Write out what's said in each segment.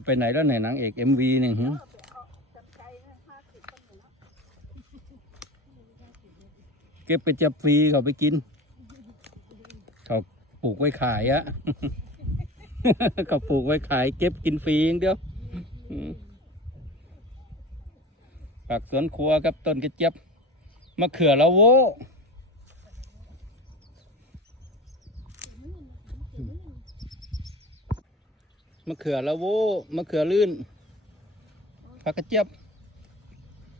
จะไปไหนแล้วไหนนางเอกเอ็มวีหนึ่งหึเก็บไปจับฟรีเขาไปกิน เขาปลูกไว้ขายอะเขาปลูกไว้ขาย เก็บกินฟรีอย่างเดียวผักสวนครัวครับต้นกระเจี๊ยบมะเขือละโว มะเขือละโวมะเขือลื่นผักกระเจี๊ยบ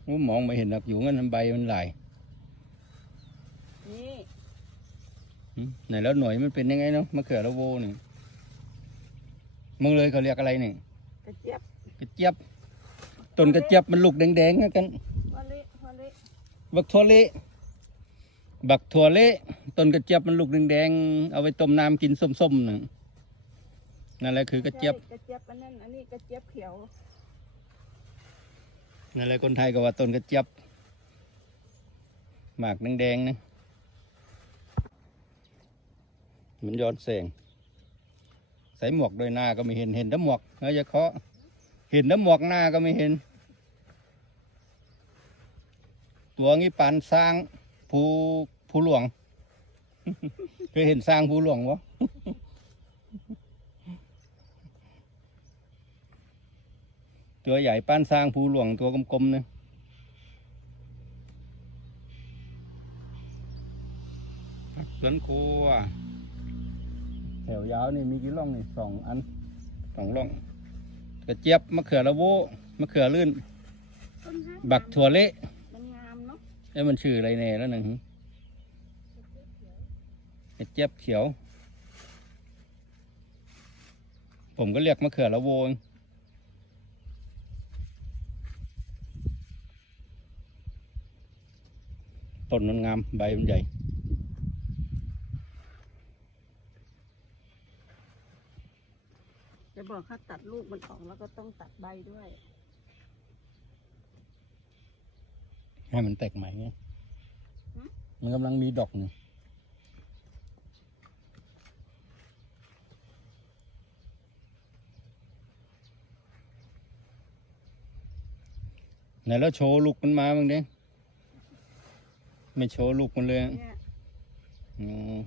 โอ้มองไม่เห็นหรอกอยู่งั้นใบมันหลายนี่อืมไหนแล้วหน่วยมันเป็นยังไงเนาะมะเขือละโวนี่มึงเลยเขาเรียกอะไรนี่กระเจี๊ยบกระเจี๊ยบต้นกระเจี๊ยบมันลูกแดงๆนะกันฮอลลิฮอลลิบักถั่วเละบักถั่วเละต้นกระเจี๊ยบมันลูกแดงๆเอาไปต้มน้ำกินส้มๆน่ะ นั่นแหละคือกระเจี๊ยบใช่กระเจี๊ยบอันนั้นอันนี้กระเจี๊ยบเขียว นั่นแหละคนไทยก็ว่าต้นกระเจี๊ยบ หมากแดงๆนะ มันย้อนแสง ใส่หมวกโดวยหน้าก็ไม่เห็น เห็นแต่หมวกแล้วจะเคาะ เห็นแต่หมวกหน้าก็ไม่เห็น ตัวงี้ปานสร้างภูภูหลวง เคยเห็นสร้างภูหลวงวะ ตัวใหญ่ป้านสร้างภูหลวงตัวกลมๆเนี่ยสวนครัวแถวยาวนี่มีกี่ร่องนี่สองอันสองร่องกระเจี๊ยบมะเขือละโวมะเขือลื่นต้นห้าบักถั่วเละมันงามเนาะเอ้ยมันชื่ออะไรแน่แล้วหนึ่งกระเจี๊ยบเขียว ผมก็เรียกมะเขือละโวเอง ต้นมันงาม ใบมันใหญ่จะบอกเขาตัดลูกมันออกแล้วก็ต้องตัดใบด้วย ให้มันแตกใหม่ไงหืมมันกำลังมีดอกนี่ไหนแล้วโชว์ลูกมันมาบ้างดิ ไม่โชว์ลูกมันเลยอะเนี่ยอืม